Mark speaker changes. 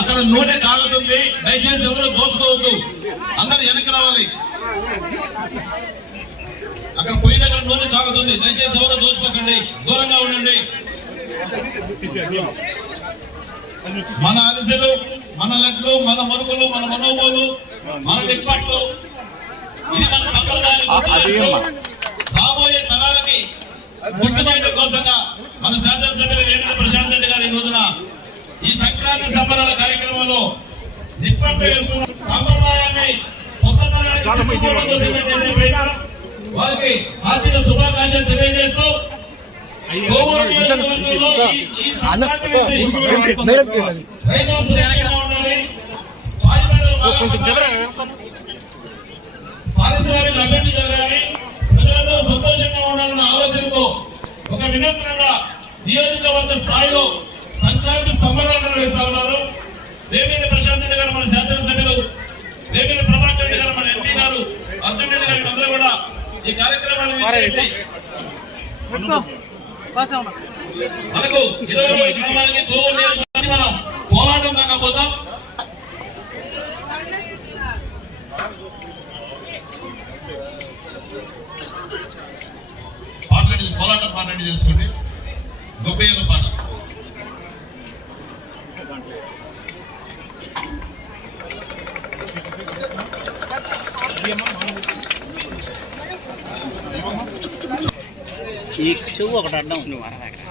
Speaker 1: అక్కడ నూనె తాగుతుంది దయచేసి ఎవరు దోచుకోవద్దు. అందరు వెనక్కి రావాలి. అక్కడ పోయి దగ్గర నూనె తాగుతుంది దయచేసి ఎవరు దోచుకోకండి. దూరంగా ఉండండి. మన అరిసెలు మన లడ్లు మన మరుగులు మన మనోబోలు మన నిప్పట్లు ఇది మన సంప్రదాయం. గుర్తుపట్టే కోసంగా మన శాసనసభ్యులు వేమిన ప్రశాంత్ రెడ్డి గారు ఈ రోజున ఈ సంక్రాంతి సంబరాల కార్యక్రమంలో నిప్పట్లు వేసుకున్న సంప్రదాయాన్ని వారికి ఆర్థిక శుభాకాంక్షలు తెలియజేస్తూ పారిశ్రామిక అభివృద్ధి జరగాలి. సంతోషంగా ఉండాలన్న ఆలోచనతో ఒక వినూత్నంగా నియోజకవర్గ స్థాయిలో సంక్రాంతి సంబరాలు నిర్వహిస్తా ఉన్నారు. వేమిని ప్రశాంత్ రెడ్డి గారు మన శాసనసభ్యులు వేమిని ప్రభాకర్ రెడ్డి గారు మన ఎంపీ గారు అర్జున్ రెడ్డి గారు అందరూ కూడా ఈ కార్యక్రమాన్ని మనకు ఇరవై గ్రామాలకి నియోజకవర్గానికి మనం పోరాటం కాకపోతాం. పాటలు పాట పాటలు చేసుకోండి. గొప్ప యొక్క పాట.
Speaker 2: ఈ చెవు ఒకటి అడ్డం నువ్వు అరదాకా